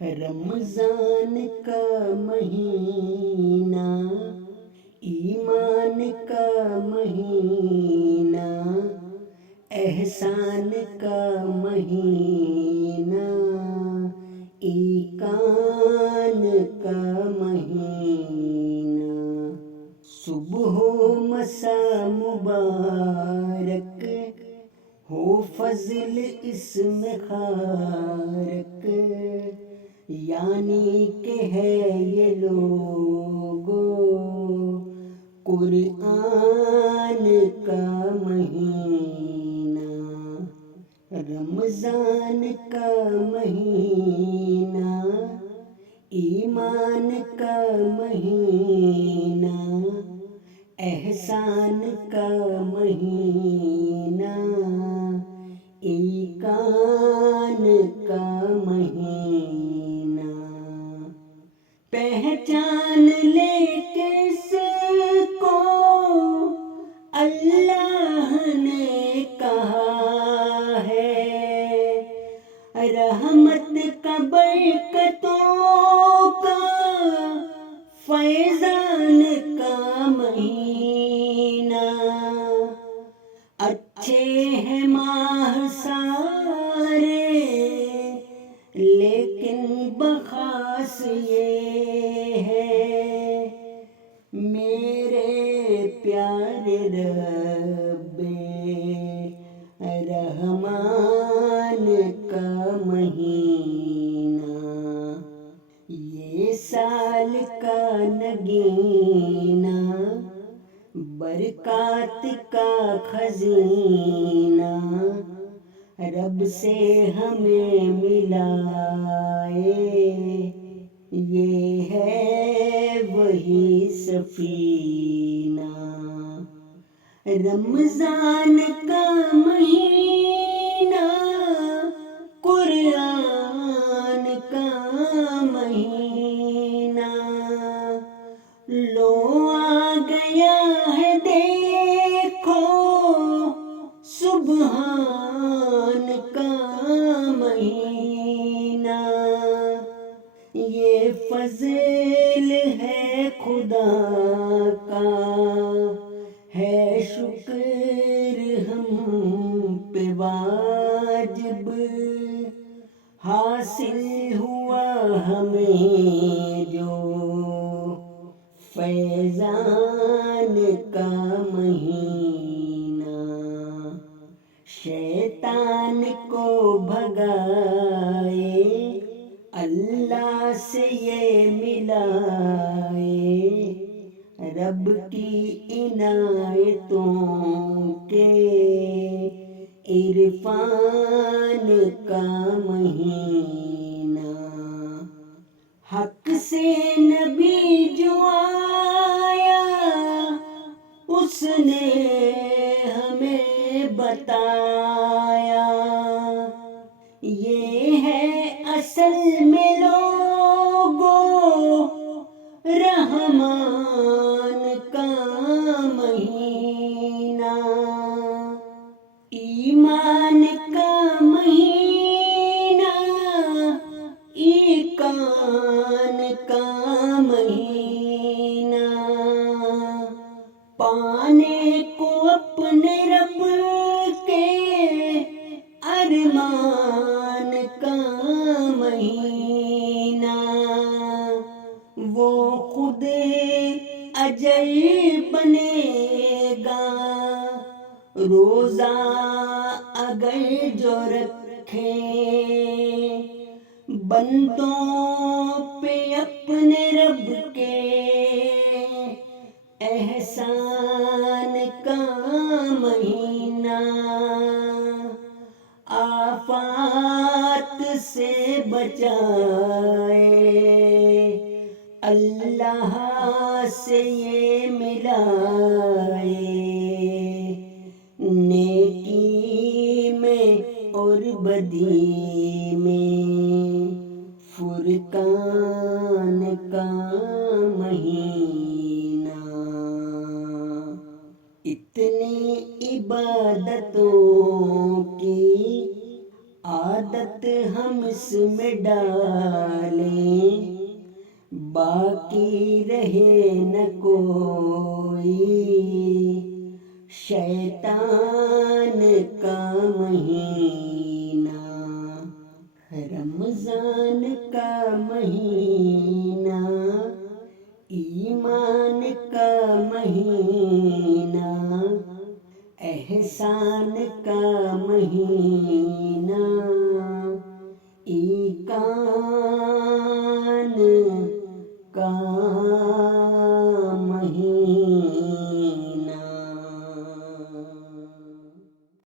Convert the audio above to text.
رمضان کا مہینہ ایمان کا مہینہ، احسان کا مہینہ، ایقان کا مہینہ، صبح و مساء مبارک ہو فضل اس میں خارک، یعنی کہ ہے یہ لوگو قرآن کا مہینہ، رمضان کا مہینہ، ایمان کا مہینہ، احسان کا مہینہ، ایقان کا مہینہ، پہچان لے کس کو اللہ نے کہا ہے، رحمت کا برکتوں کا فیضان کا مہینہ، اچھے ہیں ماہ سارے لیکن بخاص یہ ہے میرے پیارے رب رحمان کا مہینہ، یہ سال کا نگینہ، برکات کا خزینہ، رب سے ہمیں ملائے، یہ ہے وہی سفینہ، رمضان کا مہینہ، قرآن کا مہینہ، لو آ گیا ہے دیکھو سبحان کا مہینہ، یہ فضل ہے خدا کا، ہے شکر ہم پہ واجب، حاصل ہوا ہمیں جو فیضان کا مہینہ، شیطان کو بھگائے اللہ سے یہ ملائے، رب کی عنایتوں کے عرفان کا مہینہ، حق سے نبی جو آیا اس نے ہمیں بتایا، یہ ہے اصل میں لوگو رحمان کا مہینہ، ایمان کا مہینہ، ایقان کا مہینہ، پانے کو اپنے رب کے ارمان کا مہینہ، وہ خود اجل بنے گا روزہ اگر جو رکھیں، بندوں پہ اپنے رب کے احسان کا مہینہ، آفات سے بچائے اللہ سے یہ ملائے، نیکی میں اور بدی میں فرقان کا مہینہ، اتنی عبادتوں کی عادت ہم اس میں ڈالیں، باقی رہے نہ کوئی، شیطان کا مہینہ، رمضان کا مہینہ، ایمان کا مہینہ، احسان کا مہینہ، ایکان